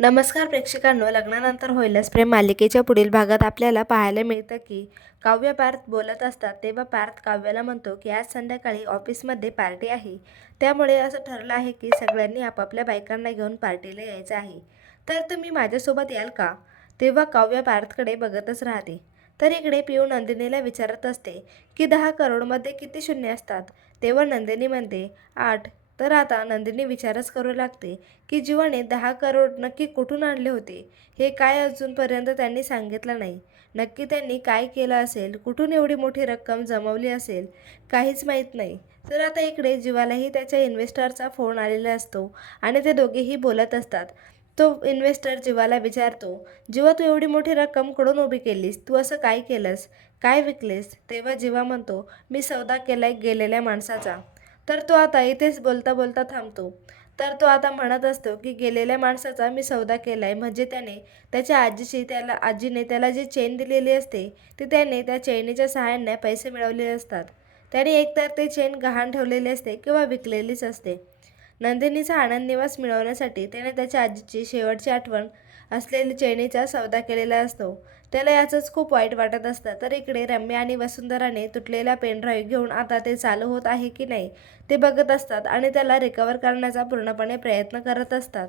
नमस्कार प्रेक्षकांनो लग्नानंतर होईलच. प्रेम मालिकेच्या पुढील भागात आपल्याला पाहायला मिळतं की काव्य पार्थ बोलत असतात तेव्हा पार्थ काव्याला म्हणतो की आज संध्याकाळी ऑफिसमध्ये पार्टी आहे. त्यामुळे असं ठरलं आहे की सगळ्यांनी आपापल्या बायकांना घेऊन पार्टीला यायचं आहे. तर तुम्ही माझ्यासोबत याल का? तेव्हा काव्य पार्थकडे बघतच राहते. तर इकडे पिऊ नंदिनीला विचारत असते की दहा करोडमध्ये किती शून्य असतात? तेव्हा नंदिनी म्हणते आठ. तर आता नंदिनी विचारच करू लागते की जीवाने दहा करोड नक्की कुठून आणले होते? हे काय अजूनपर्यंत त्यांनी सांगितलं नाही. नक्की त्यांनी काय केलं असेल? कुठून एवढी मोठी रक्कम जमवली असेल? काहीच माहीत नाही. तर आता इकडे जीवालाही त्याच्या इन्व्हेस्टरचा फोन आलेला असतो आणि ते दोघेही बोलत असतात. तो इन्व्हेस्टर जीवाला विचारतो जीवा तू एवढी मोठी रक्कमकडून उभी केलीस? तू असं काय केलंस? काय विकलेस? तेव्हा जीवा म्हणतो मी सौदा केलाय गेलेल्या माणसाचा. तर तो आता इथेच बोलता बोलता थांबतो. तर तो आता म्हणत असतो की गेलेल्या माणसाचा मी सौदा केला आहे म्हणजे त्याने त्याच्या आजीशी त्याला आजीने त्याला जी चेन दिलेली असते ती त्याने त्या चेनीच्या सहाय्याने पैसे मिळवलेले असतात. त्याने एकतर ते चेन गहाण ठेवलेली असते किंवा विकलेलीच असते. नंदिनीचा आनंद निवास मिळवण्यासाठी त्याने त्याच्या आजीची शेवटची आठवण असलेली चैनीचा सौदा केलेला असतो. त्याला याचंच खूप वाईट वाटत असतं. तर इकडे रम्या आणि वसुंधराने तुटलेला पेनड्राईव्ह घेऊन आता ते चालू होत आहे की नाही ते बघत असतात आणि त्याला रिकवर करण्याचा पूर्णपणे प्रयत्न करत असतात.